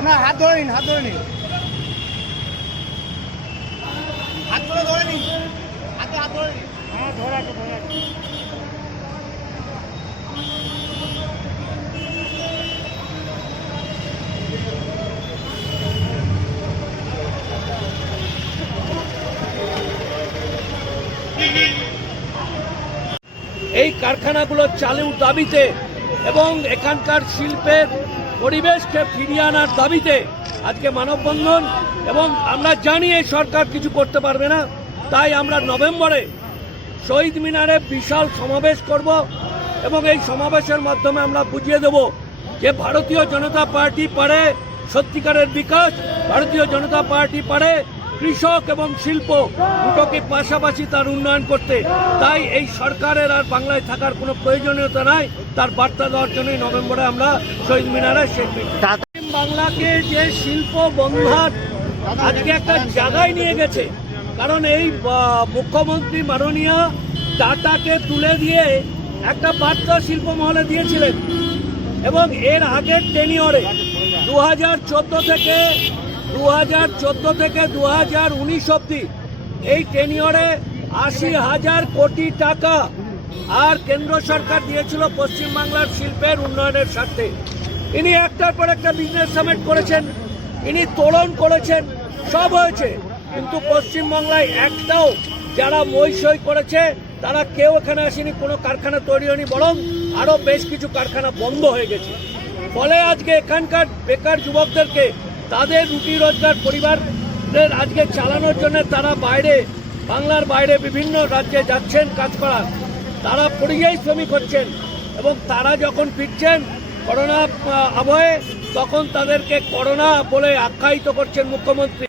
আপনার হাত ধরে নিন, হাত ধরে নিন, হাত করে ধরে নিন, হাতে হাত ধরে নিন। হ্যাঁ, ধরে আছে, ধরে আছে। এই কারখানাগুলো চালুর দাবিতে এবং এখানকার শিল্পের পরিবেশকে ফিরিয়ে আনার দাবিতে আজকে মানববন্ধন। এবং আমরা জানি এই সরকার কিছু করতে পারবে না, তাই আমরা নভেম্বরে শহীদ মিনারে বিশাল সমাবেশ করব এবং এই সমাবেশের মাধ্যমে আমরা বুঝিয়ে দেব যে ভারতীয় জনতা পার্টি পারে সত্যিকারের বিকাশ, ভারতীয় জনতা পার্টি পারে কৃষক এবং শিল্প দুটোকে পাশাপাশি তার উন্নয়ন করতে। তাই এই সরকারের আর বাংলায় থাকার কোনো প্রয়োজনীয়তা নাই, তার বার্তা দেওয়ার জন্যই নভেম্বরে আমরা শহীদ মিনারে শেখ বাংলাকে যে শিল্প বন্ধার আজকে একটা জায়গায় নিয়ে গেছে। কারণ এই মুখ্যমন্ত্রী মাননীয় টাটাকে তুলে দিয়ে একটা বার্তা শিল্প মহলে দিয়েছিলেন এবং এর আগের টেনিয়রে 2014 থেকে 2019 অব্দি এই টেনিয়রে 80,000 কোটি টাকা আর কেন্দ্র সরকার দিয়েছিল পশ্চিমবাংলার শিল্পের উন্নয়নের স্বার্থে। ইনি একটার পর একটা বিজনেস সামিট করেছেন, ইনি তোলন করেছেন, সব হয়েছে, কিন্তু পশ্চিমবাংলায় একটাও যারা মই সই করেছে তারা কেউ এখানে আসেনি, কোনো কারখানা তৈরি হয়নি, বরং আরো বেশ কিছু কারখানা বন্ধ হয়ে গেছে। ফলে আজকে এখানকার বেকার যুবকদেরকে তাদের রুটি রোজগার পরিবারের আজকে চালানোর জন্য তারা বাইরে, বাংলার বাইরে বিভিন্ন রাজ্যে যাচ্ছেন কাজ করার, তারা পরিযায়ী শ্রমিক হচ্ছেন এবং তারা যখন ফিরছেন করোনা আবহে তখন তাদেরকে করোনা বলে আখ্যায়িত করছেন মুখ্যমন্ত্রী।